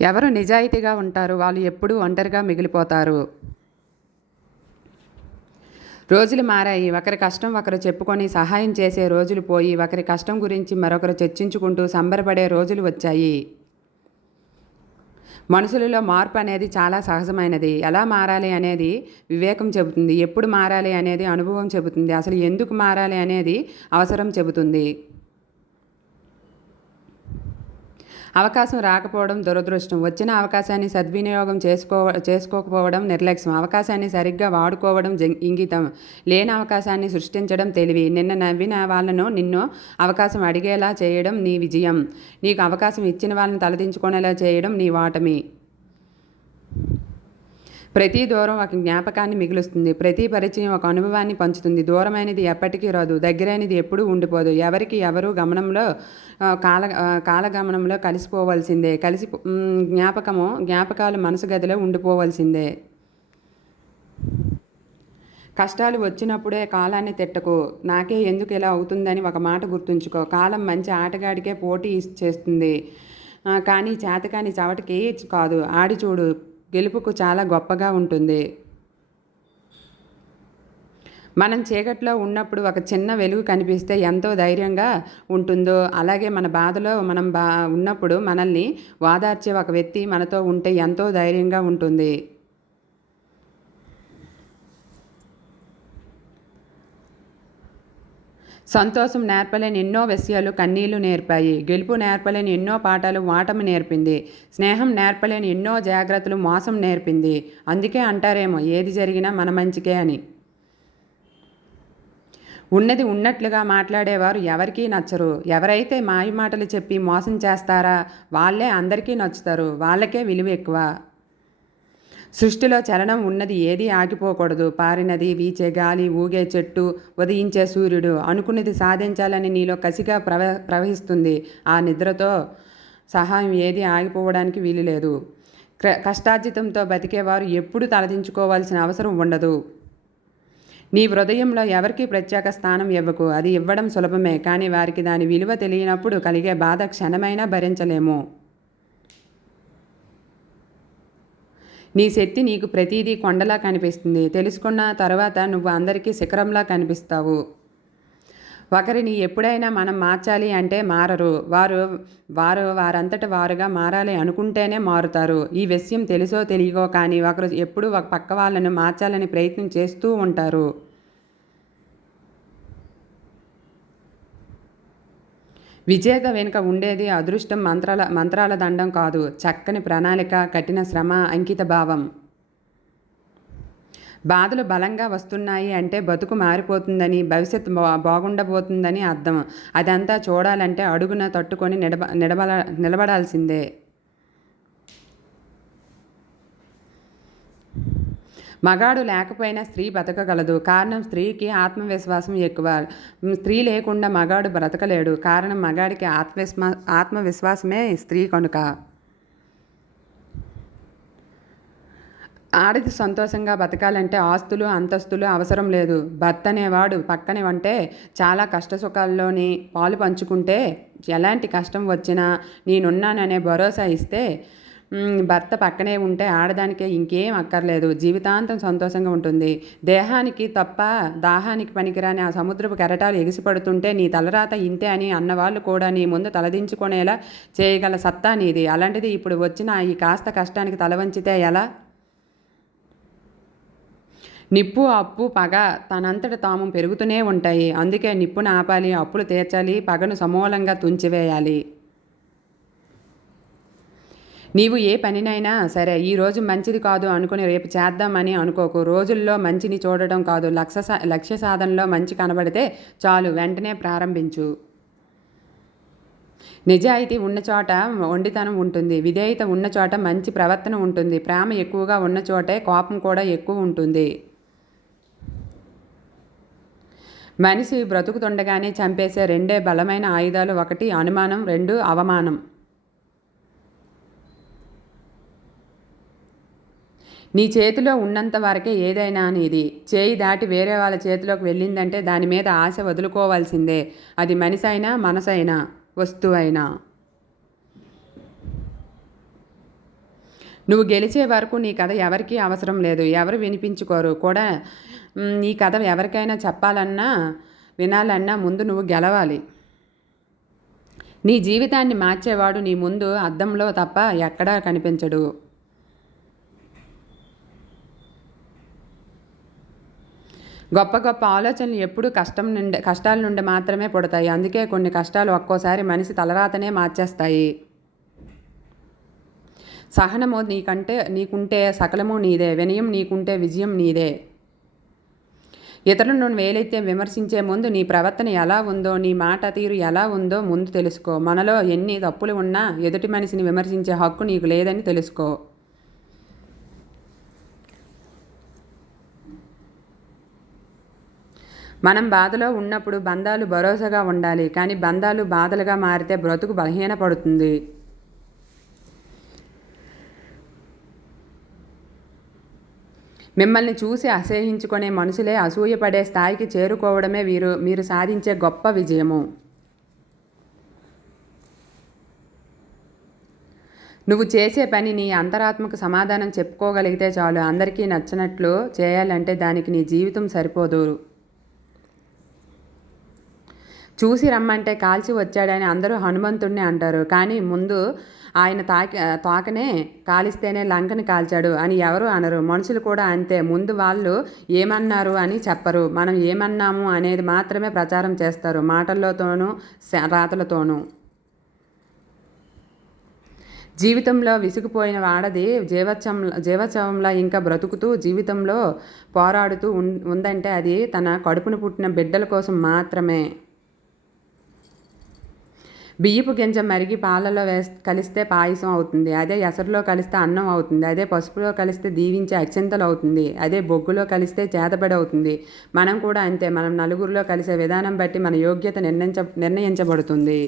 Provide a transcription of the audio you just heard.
ఎవరు నిజాయితీగా ఉంటారు వాళ్ళు ఎప్పుడూ ఒంటరిగా మిగిలిపోతారు. రోజులు మారాయి. ఒకరి కష్టం ఒకరు చెప్పుకొని సహాయం చేసే రోజులు పోయి ఒకరి కష్టం గురించి మరొకరు చర్చించుకుంటూ సంబరపడే రోజులు వచ్చాయి. మనుషులలో మార్పు అనేది చాలా సహజమైనది. ఎలా మారాలి అనేది వివేకం చెబుతుంది. ఎప్పుడు మారాలి అనేది అనుభవం చెబుతుంది. అసలు ఎందుకు మారాలి అనేది అవసరం చెబుతుంది. అవకాశం రాకపోవడం దురదృష్టం. వచ్చిన అవకాశాన్ని సద్వినియోగం చేసుకో చేసుకోకపోవడం నిర్లక్ష్యం. అవకాశాన్ని సరిగ్గా వాడుకోవడం జం- ఇంగితం. లేని అవకాశాన్ని సృష్టించడం తెలివి. నిన్న నవ్విన వాళ్ళను నిన్ను అవకాశం అడిగేలా చేయడం నీ విజయం. నీకు అవకాశం ఇచ్చిన వాళ్ళని తలదించుకునేలా చేయడం నీ వాటమి. ప్రతి దూరం ఒక జ్ఞాపకాన్ని మిగులుస్తుంది. ప్రతి పరిచయం ఒక అనుభవాన్ని పంచుతుంది. దూరమైనది ఎప్పటికీ రాదు. దగ్గరైనది ఎప్పుడూ ఉండిపోదు. ఎవరికి ఎవరు గమనంలో కాల కాలగమనంలో కలిసిపోవలసిందే. కలిసి జ్ఞాపకము జ్ఞాపకాలు మనసు గదిలో ఉండిపోవలసిందే. కష్టాలు వచ్చినప్పుడే కాలాన్ని తిట్టకు. నాకే ఎందుకు ఇలా అవుతుందని ఒక మాట గుర్తుంచుకో. కాలం మంచి ఆటగాడికే పోటీ చేస్తుంది. కానీ చేతకాని చవటకి కాదు. ఆడి చూడు. గెలుపుకు చాలా గొప్పగా ఉంటుంది. మనం చీకట్లో ఉన్నప్పుడు ఒక చిన్న వెలుగు కనిపిస్తే ఎంతో ధైర్యంగా ఉంటుందో అలాగే మన బాధలో మనం బా ఉన్నప్పుడు మనల్ని వాదార్చే ఒక వ్యక్తి మనతో ఉంటే ఎంతో ధైర్యంగా ఉంటుంది. సంతోషం నేర్పలేని ఎన్నో విషయాలు కన్నీళ్ళు నేర్పాయి. గెలుపు నేర్పలేని ఎన్నో పాఠాలు వాటమి నేర్పింది. స్నేహం నేర్పలేని ఎన్నో జాగ్రత్తలు మోసం నేర్పింది. అందుకే అంటారేమో ఏది జరిగినా మన మంచికే అని. ఉన్నది ఉన్నట్లుగా మాట్లాడేవారు ఎవరికీ నచ్చరు. ఎవరైతే మాయ మాటలు చెప్పి మోసం చేస్తారా వాళ్ళే అందరికీ నచ్చుతారు. వాళ్ళకే విలువ ఎక్కువ. సృష్టిలో చలనం ఉన్నది ఏదీ ఆగిపోకూడదు. పారినది వీచే గాలి ఊగే చెట్టు ఉదయించే సూర్యుడు అనుకున్నది సాధించాలని నీలో కసిగా ప్రవ ప్రవహిస్తుంది. ఆ నిద్రతో సహాయం ఏది ఆగిపోవడానికి వీలు లేదు క్ర- కష్టార్జితంతో బతికేవారు ఎప్పుడు తలదించుకోవాల్సిన అవసరం ఉండదు. నీ హృదయంలో ఎవరికి ప్రత్యేక స్థానం ఇవ్వకు. అది ఇవ్వడం సులభమే కానీ వారికి దాని విలువ తెలియనప్పుడు కలిగే బాధ క్షణమైనా భరించలేము. నీ శక్తి నీకు ప్రతిదీ కొండలా కనిపిస్తుంది. తెలుసుకున్న తర్వాత నువ్వు అందరికీ శిఖరంలా కనిపిస్తావు. ఒకరిని ఎప్పుడైనా మనం మార్చాలి అంటే మారరు. వారు వారు వారంతట వారుగా మారాలి అనుకుంటేనే మారుతారు. ఈ విషయం తెలుసో తెలియకో కానీ ఒకరు ఎప్పుడు ఒక పక్క వాళ్ళను మార్చాలని ప్రయత్నం చేస్తూ ఉంటారు. విజేత వెనుక ఉండేది అదృష్టం మంత్రాల మంత్రాల దండం కాదు. చక్కని ప్రణాళిక కఠిన శ్రమ అంకిత భావం. బాధలు బలంగా వస్తున్నాయి అంటే బతుకు మారిపోతుందని భవిష్యత్తు బాగుండబోతుందని అర్థం. అదంతా చూడాలంటే అడుగున తట్టుకొని నిడబ నిలబడ నిలబడాల్సిందే. మగాడు లేకపోయినా స్త్రీ బతకగలదు. కారణం స్త్రీకి ఆత్మవిశ్వాసం ఎక్కువ. స్త్రీ లేకుండా మగాడు బ్రతకలేడు. కారణం మగాడికి ఆత్మవిశ్వా ఆత్మవిశ్వాసమే స్త్రీ కనుక. ఆడది సంతోషంగా బతకాలంటే ఆస్తులు అంతస్తులు అవసరం లేదు. భర్త అనేవాడు పక్కనే ఉంటే చాలా కష్ట సుఖాల్లోని పాలు పంచుకుంటే ఎలాంటి కష్టం వచ్చినా నేనున్నాననే భరోసా ఇస్తే భర్త పక్కనే ఉంటే ఆడదానికే ఇంకేం అక్కర్లేదు. జీవితాంతం సంతోషంగా ఉంటుంది. దేహానికి తప్ప దాహానికి పనికిరాని ఆ సముద్రపు కెరటాలు ఎగిసిపడుతుంటే నీ తలరాత ఇంతే అని అన్నవాళ్ళు కూడా నీ ముందు తలదించుకునేలా చేయగల సత్తా నీది. అలాంటిది ఇప్పుడు వచ్చిన ఈ కాస్త కష్టానికి తల వంచితే ఎలా? నిప్పు అప్పు పగ తనంతట తాము పెరుగుతూనే ఉంటాయి. అందుకే నిప్పును ఆపాలి అప్పులు తీర్చాలి పగను సమూలంగా తుంచివేయాలి. నీవు ఏ పనినైనా సరే ఈ రోజు మంచిది కాదు అనుకుని రేపు చేద్దామని అనుకోకు. రోజుల్లో మంచిని చూడటం కాదు. లక్ష్య సా- లక్ష్య సాధనలో మంచి కనబడితే చాలు వెంటనే ప్రారంభించు. నిజాయితీ ఉన్న చోట ఒండితనం ఉంటుంది. విధేయత ఉన్న చోట మంచి ప్రవర్తన ఉంటుంది. ప్రేమ ఎక్కువగా ఉన్న చోటే కోపం కూడా ఎక్కువ ఉంటుంది. మనిషి బ్రతుకుతుండగానే చంపేసే రెండే బలమైన ఆయుధాలు ఒకటి అనుమానం రెండు అవమానం. నీ చేతిలో ఉన్నంత వరకే ఏదైనా అనేది చేయి దాటి వేరే వాళ్ళ చేతిలోకి వెళ్ళిందంటే దాని మీద ఆశ వదులుకోవాల్సిందే. అది మనిషి అయినా మనసైనా వస్తువైనా. నువ్వు గెలిచే వరకు నీ కథ ఎవరికీ అవసరం లేదు. ఎవరు వినిపించుకోరు. కూడా నీ కథ ఎవరికైనా చెప్పాలన్నా వినాలన్నా ముందు నువ్వు గెలవాలి. నీ జీవితాన్ని మార్చేవాడు నీ ముందు అద్దంలో తప్ప ఎక్కడా కనిపించడు. గొప్ప గొప్ప ఆలోచనలు ఎప్పుడూ కష్టం నుండి కష్టాల నుండి మాత్రమే పుడతాయి. అందుకే కొన్ని కష్టాలు ఒక్కోసారి మనిషి తలరాతనే మార్చేస్తాయి. సహనము నీకంటే నీకుంటే సకలము నీదే. వినయం నీకుంటే విజయం నీదే. ఇతరులను వేలైతే విమర్శించే ముందు నీ ప్రవర్తన ఎలా ఉందో నీ మాట తీరు ఎలా ఉందో ముందు తెలుసుకో. మనలో ఎన్ని తప్పులు ఉన్నా ఎదుటి మనిషిని విమర్శించే హక్కు నీకు లేదని తెలుసుకో. మనం బాధలో ఉన్నప్పుడు బంధాలు భరోసాగా ఉండాలి కానీ బంధాలు బాధలుగా మారితే బ్రతుకు బలహీనపడుతుంది. మిమ్మల్ని చూసి అసహ్యించుకునే మనుషులే అసూయపడే స్థాయికి చేరుకోవడమే వీరు మీరు సాధించే గొప్ప విజయము. నువ్వు చేసే పని నీ అంతరాత్మకు సమాధానం చెప్పుకోగలిగితే చాలు. అందరికీ నచ్చినట్లు చేయాలంటే దానికి నీ జీవితం సరిపోదు. చూసి రమ్మంటే కాల్చి వచ్చాడని అందరూ హనుమంతుడిని అంటారు. కానీ ముందు ఆయన తాకి తాకనే కాలిస్తేనే లంకని కాల్చాడు అని ఎవరు అనరు. మనుషులు కూడా అంతే. ముందు వాళ్ళు ఏమన్నారు అని చెప్పరు. మనం ఏమన్నాము అనేది మాత్రమే ప్రచారం చేస్తారు. మాటల్లోతోనూ రాతలతోనూ. జీవితంలో విసిగిపోయిన వాడది జీవోత్సవం జీవోత్సవంలా ఇంకా బ్రతుకుతూ జీవితంలో పోరాడుతూ ఉందంటే అది తన కడుపును పుట్టిన బిడ్డల కోసం మాత్రమే. బియ్యపు గింజ మరిగి పాలలో వేస్ కలిస్తే పాయసం అవుతుంది. అదే ఎసరులో కలిస్తే అన్నం అవుతుంది. అదే పసుపులో కలిస్తే దీవించే అక్షంతలు అవుతుంది. అదే బొగ్గులో కలిస్తే చేతబడి అవుతుంది. మనం కూడా అంతే. మనం నలుగురిలో కలిసే విధానం బట్టి మన యోగ్యత నిర్ణయించ నిర్ణయించబడుతుంది.